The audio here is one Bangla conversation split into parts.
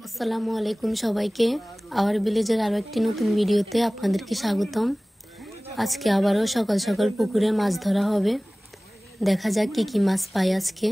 আসসালামু আলাইকুম সবাইকে। আওয়ার ভিলেজের আরো একটি নতুন ভিডিওতে আপনাদেরকে স্বাগতম। আজকে আবারও সকাল সকাল পুকুরে মাছ ধরা হবে। দেখা যাক কি কি মাছ পাই আজকে।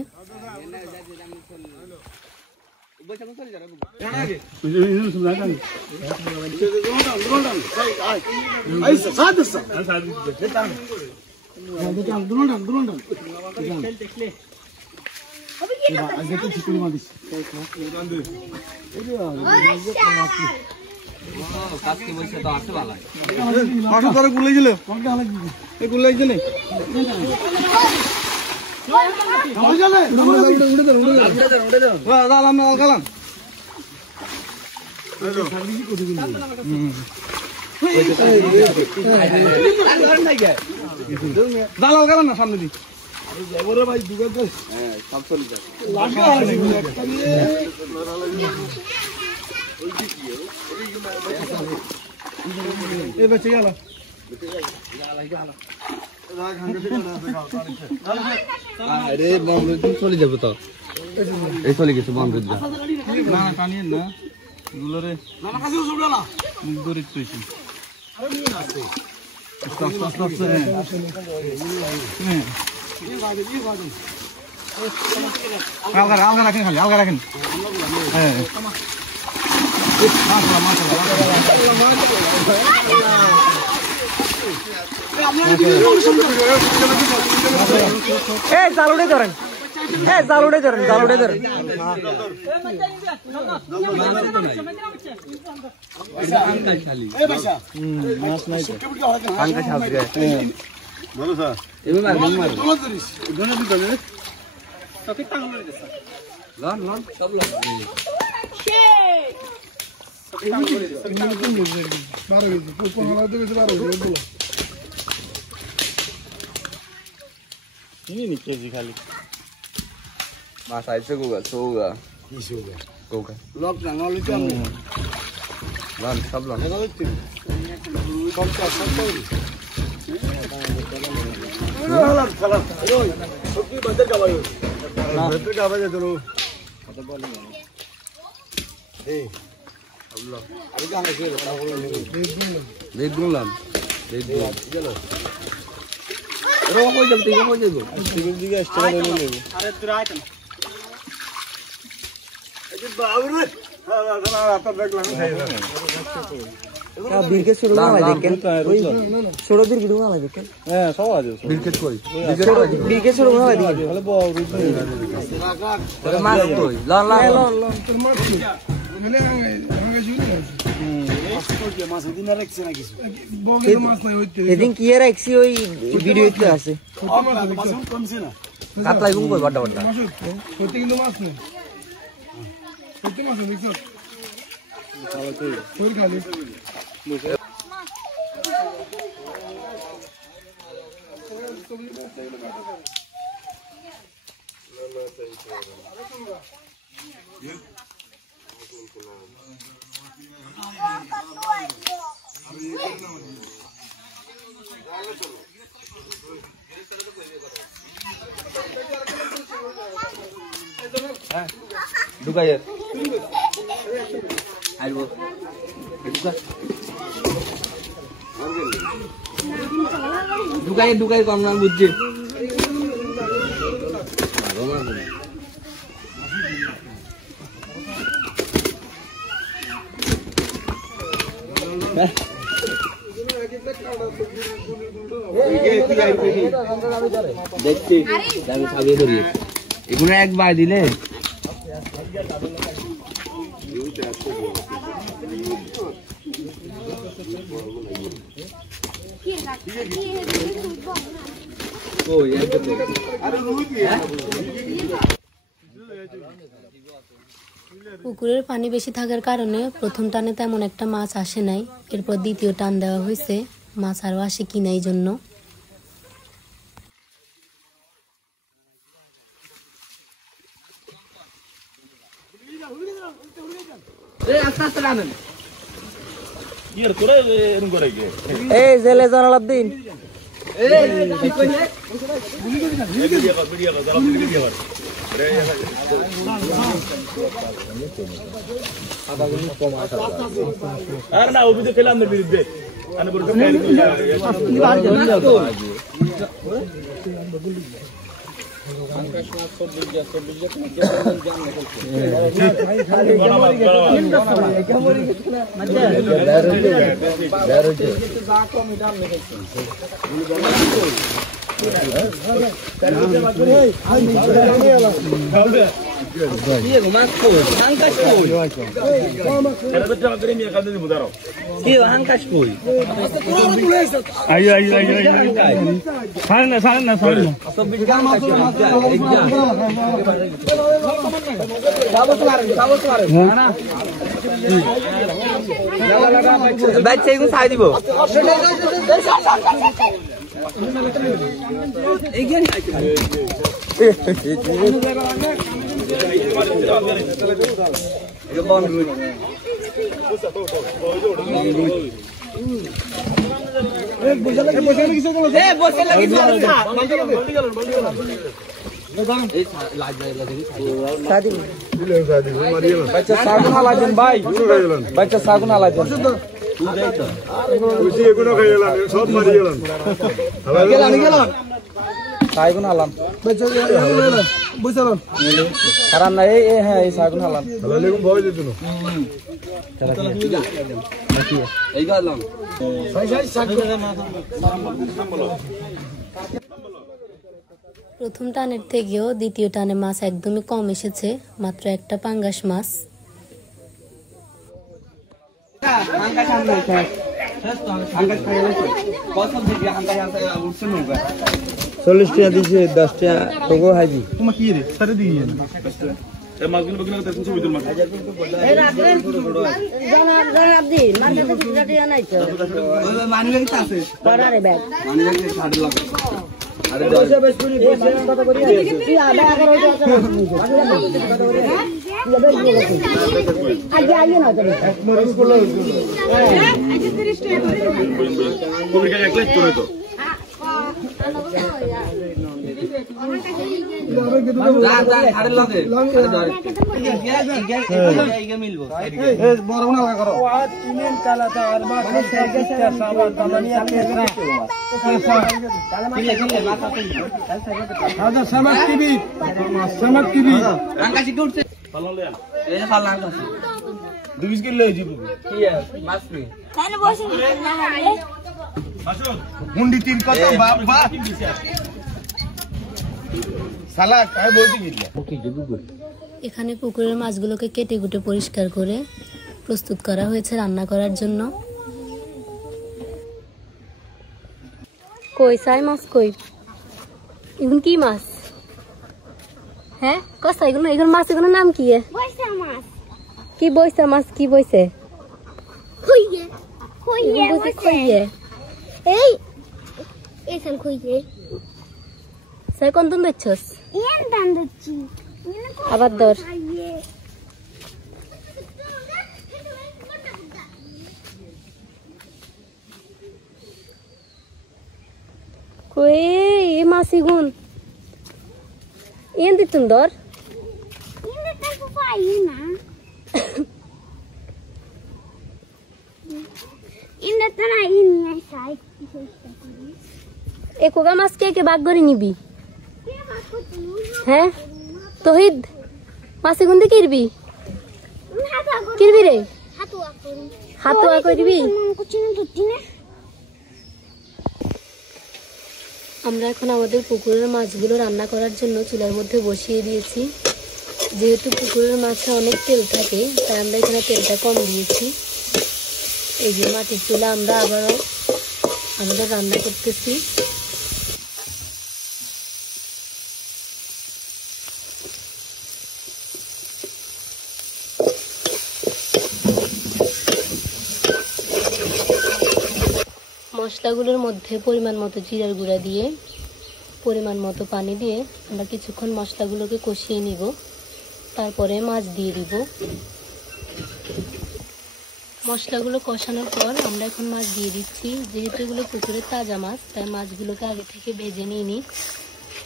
সামনে দি ভাই দুগার সব চলে যায় চলে যাবো তো এই চলে গেছে বন্ধ না টানিয়ে না গুলোরে মুখ ধরে চুইছি আলগা রাখেন খালি আলগা রাখেন জালুড়ে ধরেন জালুড়ে ধরেন জালুড়ে ধরেন মাছ নাই খালি মাছ আইছে গোগা সৌগা গোগা লক না নলি তো লাল সব লাল সেদিন কি রাখছি ওই ভিডিওতে আছে কাতলাই গুম কই বড় বড় সত্যি কিন্তু মাছ নেই সত্যি মাছ নেই দেখছো তাহলে কই ফুল খালি ঢুকাইয়ে আইবো ঢুকাইয়ে ঢুকাই কম না বুঝছি দেখছি আমি সাজিয়ে ধরি এগুলো একবার দিলে পুকুরের পানি বেশি থাকার কারণে প্রথম টানে তেমন একটা মাছ আসে নাই। এরপর দ্বিতীয় টান দেওয়া হয়েছে, মাছ আরো আসে কিনা এই জন্য। এই জেলে জানালার দিন আর না অভিযোগ খেলাম না বিরুদ্ধে বাচ্চা এগুলো ছাই দিব বাচ্চা সাগুন হালাইছেন ভাই বাচ্চা সাগুন হালাইছেন সব মারি গেলাম সাগুন হালাম খারাপ না এই হ্যাঁ এই সাগুন হালাম ভয় দিত এই গেলাম প্রথম টানের থেকেও দ্বিতীয় টানে মাছ একদমই কম এসেছে, মাত্র একটা পাঙ্গাস মাছ। চল্লিশ টাকা দিচ্ছে 10 টাকা তোকে হাইবি তোমার কি রে সারে দিয়ে মাছগুলো বকিনা করতে ছবি তুল মাছ এই রাতে আপনি মানে তো টাকা নাই তো মানি ব্যাগ আছে পড়ারে ব্যাগ মানি ব্যাগ ছাড় লাগ আরে বসে বসে কত করি তুই আবা করো আগে আইয়ে না তো মরিস বলো আচ্ছা 30 টাকা তুমি কি এক লাখ করে তো এখানে পুকুরের মাছগুলোকে কেটে কুটে পরিষ্কার করে প্রস্তুত করা হয়েছে রান্না করার জন্য। কই সাই মাছ কই? এগুলো কি মাছ? হ্যাঁ কসা এগুলো এগুলো মাছ এগুলোর নাম কি? বইসা মাছ। কি বইসা মাছ? কি বইছে? খুইয়ে খুইয়ে খুইয়ে এই এখান খুইয়ে সাই কোন তুন দেখছস? এন দান দচ্ছি আবার ধর। কই এই মাছি গুন এন দিতুন ধর এন দিতাম পাই না এন দিতাম ইন সাই এ কোগা মাছ কে ভাগ করে নিবি? কে ভাগ করতে? হ্যাঁ তহিদ মাছি গুন দি কিরবি? কিরবি রে? হাতুয়া করবি? আমরা এখন আমাদের পুকুরের মাছগুলো রান্না করার জন্য চুলার মধ্যে বসিয়ে দিয়েছি। যেহেতু পুকুরের মাছে অনেক তেল থাকে তাই আমরা এখানে তেলটা কম দিয়েছি। এই যে মাটির চুলা আমরা আবারও আমাদের রান্না করতেছি। মশলাগুলোর মধ্যে পরিমাণ মতো জিরার গুঁড়া দিয়ে পরিমাণ মতো পানি দিয়ে আমরা কিছুক্ষণ মশলাগুলোকে কষিয়ে নিব, তারপরে মাছ দিয়ে দিব। মশলাগুলো কষানোর পর আমরা এখন মাছ দিয়ে দিচ্ছি। যেহেতু এগুলো পুকুরের তাজা মাছ তাই মাছগুলোকে আগে থেকে ভেজে নিয়ে নিই।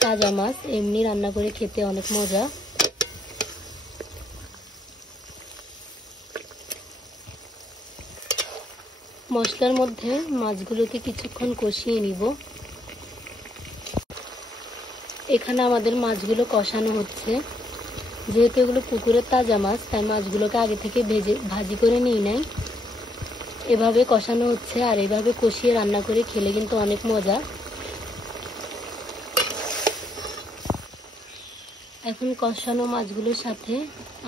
তাজা মাছ এমনি রান্না করে খেতে অনেক মজা। মশলার মধ্যে মাছগুলোকে কিছুক্ষণ কষিয়ে নিব। এখানে আমাদের মাছগুলো কষানো হচ্ছে। যেহেতু এগুলো পুকুরের তাজা মাছ, তাই মাছগুলোকে আগে থেকে ভাজি করে নিই নাই। এভাবে কষানো হচ্ছে, আর এভাবে কষিয়ে রান্না করে খেলে কিন্তু অনেক মজা। এখন কষানো মাছগুলোর সাথে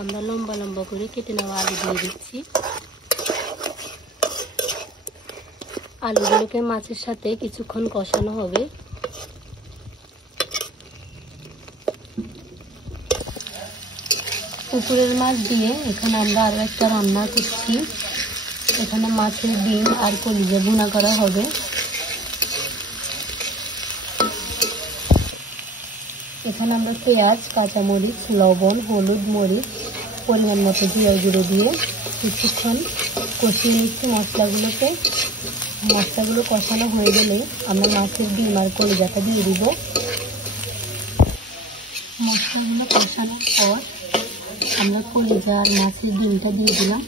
আমরা লম্বা লম্বা করে কেটে নেওয়া আলু দিয়ে দিচ্ছি। আলুগুলোকে মাছের সাথে কিছুক্ষণ কষানো হবে। পুকুরের মাছ দিয়ে এখানে আমরা আরো একটা রান্না করছি। এখানে মাছের ডিম আর কলিজা ভুনা করা হবে। এখানে আমরা পেঁয়াজ, কাঁচামরিচ, লবণ, হলুদ, মরিচ, পরিমাণ মতো জিরা গুঁড়ো দিয়ে কিছুক্ষণ কষিয়ে নিচ্ছি মশলাগুলোকে। মশলাগুলো কষানো হয়ে গেলে আমরা মাছের ডিম আর কলিজাটা দিয়ে দিব। মশলাগুলো কষানোর পর আমরা কলিজা আর মাছের ডিমটা দিয়ে দিলাম।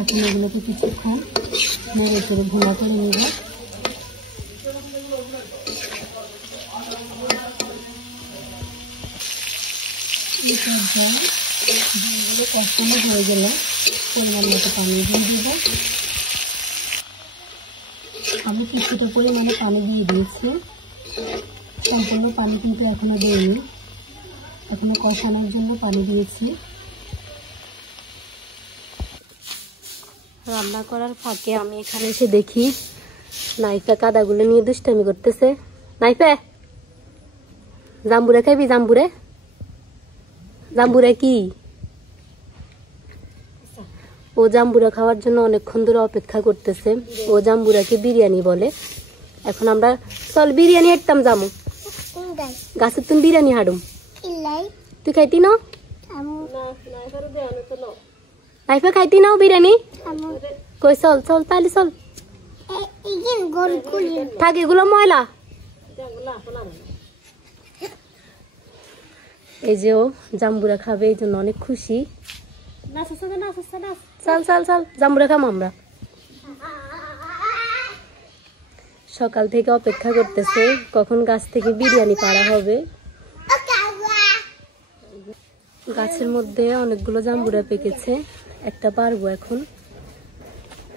এখন এগুলোকে কিছুক্ষণ নেড়ে চেড়ে ভুনা করে নিব। ডিমগুলো কষানো হয়ে গেলে পরিমাণ মতো পানি দিয়ে দিব। আমি কিছুটা পরিমাণে পানি দিয়ে দিয়েছি, সম্পূর্ণ পানি কিন্তু এখনো দেইনি, এখনো কষানোর জন্য পানি দিয়েছি। রান্না করার ফাঁকে আমি এখানে এসে দেখি নাইফা কাদাগুলো নিয়ে দুষ্টামি করতেছে। নাইফা, জাম্বুরা খাইবি? জাম্বুরে জাম্বুরা কি? ও জাম্বুরা খাওয়ার জন্য অনেকক্ষণ ধরে অপেক্ষা করতেছে। ও জাম্বুরাকে বিরিয়ানি বলে। এখন আমরা চল বিরিয়ানি হাঁটতাম যাবো। গাছের তুমি বিরিয়ানি হাঁটুম, তুই খাইতি নাও? নাইফা খাইতি নাও বিরিয়ানি? কই চল চল তাহলে চল। থাক, এগুলো ময়লা। এই যে ও জাম্বুরা খাবে, এই জন্য অনেক খুশি। চল চল চল জাম্বুরা খাম আমরা। সকাল থেকে অপেক্ষা করতেছে কখন গাছ থেকে বিরিয়ানি পাড়া হবে। গাছের মধ্যে অনেকগুলো জাম্বুরা পেকেছে, একটা পারবো এখন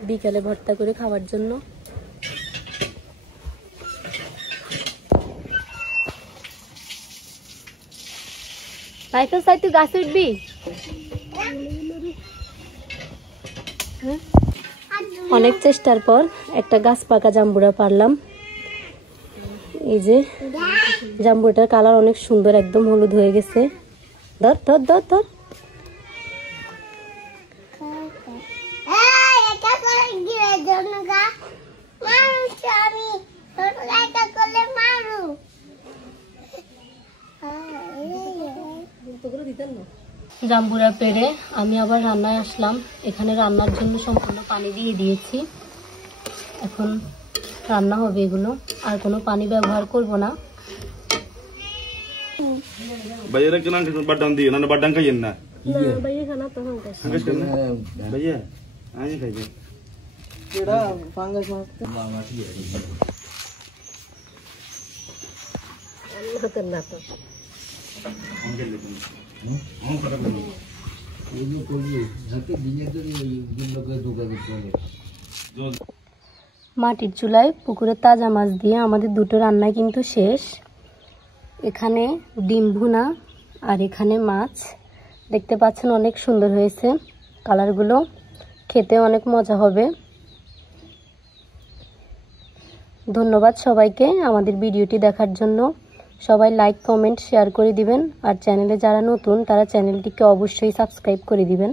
বিকালে ভর্তা করে খাওয়ার জন্য। সাইকেল সাই তুই গাছে উঠবি? অনেক চেষ্টার পর একটা গাছ পাকা জাম্বুরা পারলাম। এই যে জাম্বুরাটার কালার অনেক সুন্দর, একদম হলুদ হয়ে গেছে। ধর ধর ধর ধর। জাম্বুরা পেরে আমি আবার রান্নায় আসলাম। এখানে রান্নার জন্য সম্পূর্ণ পানি দিয়ে দিয়েছি। এখন রান্না হবে এগুলো, আর কোনো পানি ব্যবহার করব না। भैया के नाम बड्डन दिए ना बड्डन का ना भैया खाना तो हम फंगस करना भैया आए खाइए केड़ा फंगस मामा की है अल्लाह करना तो हम के लेते हम पता नहीं ये जो कोई जाके दिने तो दिन लोग धोखा देते हैं जो মাটির চুলায় পুকুরের তাজা মাছ দিয়ে আমাদের দুটো রান্না কিন্তু শেষ। এখানে ডিম ভুনা আর এখানে মাছ, দেখতে পাচ্ছেন অনেক সুন্দর হয়েছে কালারগুলো, খেতে অনেক মজা হবে। ধন্যবাদ সবাইকে আমাদের ভিডিওটি দেখার জন্য। সবাই লাইক, কমেন্ট, শেয়ার করে দিবেন। আর চ্যানেলে যারা নতুন তারা চ্যানেলটিকে অবশ্যই সাবস্ক্রাইব করে দিবেন।